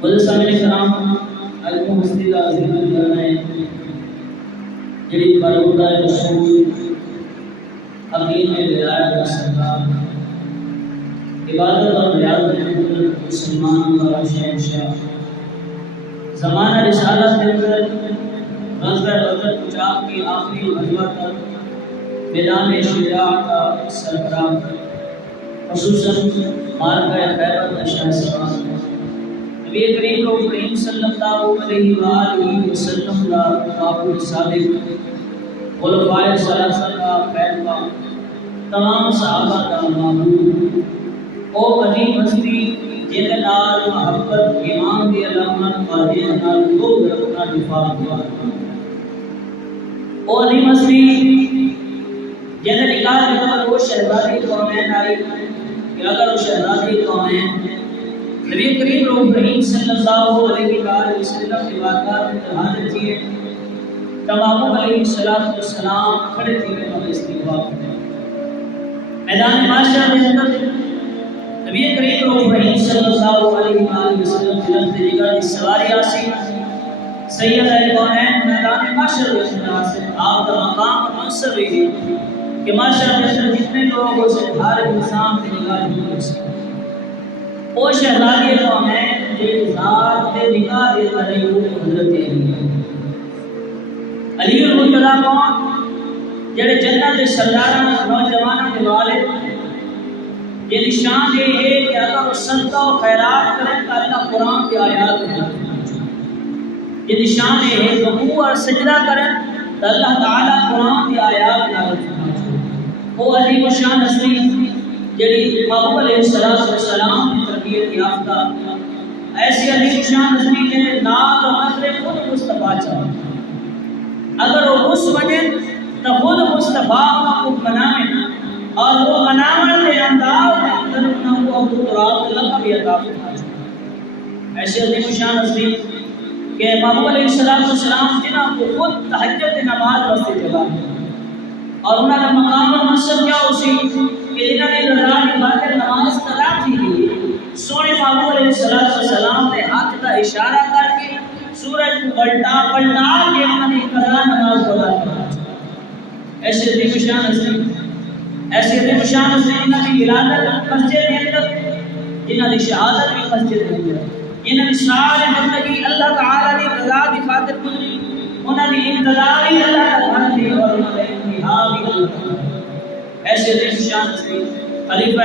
بولے سامنے کرام علم مسجد عظیم الجلالین جڑی برودہ رسول حکیم ولایت کا سردار عبادت اور ریاضت مسلمان کا شہنشاہ زمانہ رسالت کے اندر غزوہ بدر پچاس کی آخری غزوہ تک میدان شجاع کا سربراہ خصوصاً معرکہ خیبر کا شاہ سوار نبی کریم صلی اللہ علیہ وآلہ وسلم کا بابو صادق خلفائے ثلاثہ کا خلیفہ تمام صحابہ کا معبود او عظیم ہستی جن نال محبت ایمان دی علامت اور جن نال دو اپنا دفاع ہوا او عظیم ہستی جن نکال دیتا وہ شہزادی قومین آئی کہ اگر وہ شہزادی قومین نبی کریم صلی اللہ علیہ وآلہ وسلم کی واقعات میں حاضر تھے تمام علیہ السلام کھڑے تھے اور استغفار کرتے میدان معاشر میں اندر نبی کریم صلی اللہ علیہ وآلہ وسلم کی لفظ جگر کی سواری آسی سید کونین میدان معاشر میں اندر سے آپ کا مقام اور منصب ہے کہ معاشر میں اندر جتنے لوگ اسے ہر انسان سے نگاہ نہیں سکتے وہ شہزادی قومین جن ذات سے نکاح دیتا نہیں وہ حضرت علی المرتضیٰ کون جڑے جنت سردارہ نوجوانوں کے والد یہ نشان یہ ہے کہ اگر وہ صدقہ و خیرات کریں تو اللہ قرآن کی آیات میں یہ نشان یہ ہے کہ رکوع اور سجدہ کریں تو اللہ تعالیٰ قرآن کی آیات میں وہ عظیم الشان ہستی جڑی محبوب علیہ السلام کی تربیت یافتہ ایسی عظیم شان ہستی کے نام و نظر خود مصطفیٰ چاہتا اگر وہ اس وجہ تو خود مصطفیٰ کو بنائیں اور وہ بناون کے انداز میں اندر انہوں کو ابو تراب لقب عطا فرمایا ایسی عظیم شان ہستی کہ محبوب علیہ السلام جنہوں کو خود تہجد نماز واسطے جگہ اور انہوں نے مقام و منصب کیا اسی کہ جنہوں نے رضا کی خاطر نماز قضا کی سونے محبوب علیہ السلام نے ہاتھ کا اشارہ کر کے سورج کو پلٹا کے انہوں نے قضا نماز ادا کی ایسے عظیم شان ہستی ایسے عظیم شان ہستی جنہوں کی ولادت مسجد کے اندر جنہوں کی شہادت بھی مسجد کے اندر جنہوں کی ساری زندگی اللہ تعالی کی رضا کی خاطر گزری انہوں نے انتظاری اللہ کا دی اور انہوں نے انتہا بھی اللہ ایسے عظیم شان ہستی خلیفہ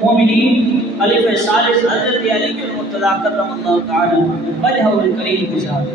مومنین خلیفہ ثالث حضرت علی المرتضیٰ کرم اللہ تعالی وجہہ الکریم کے ساتھ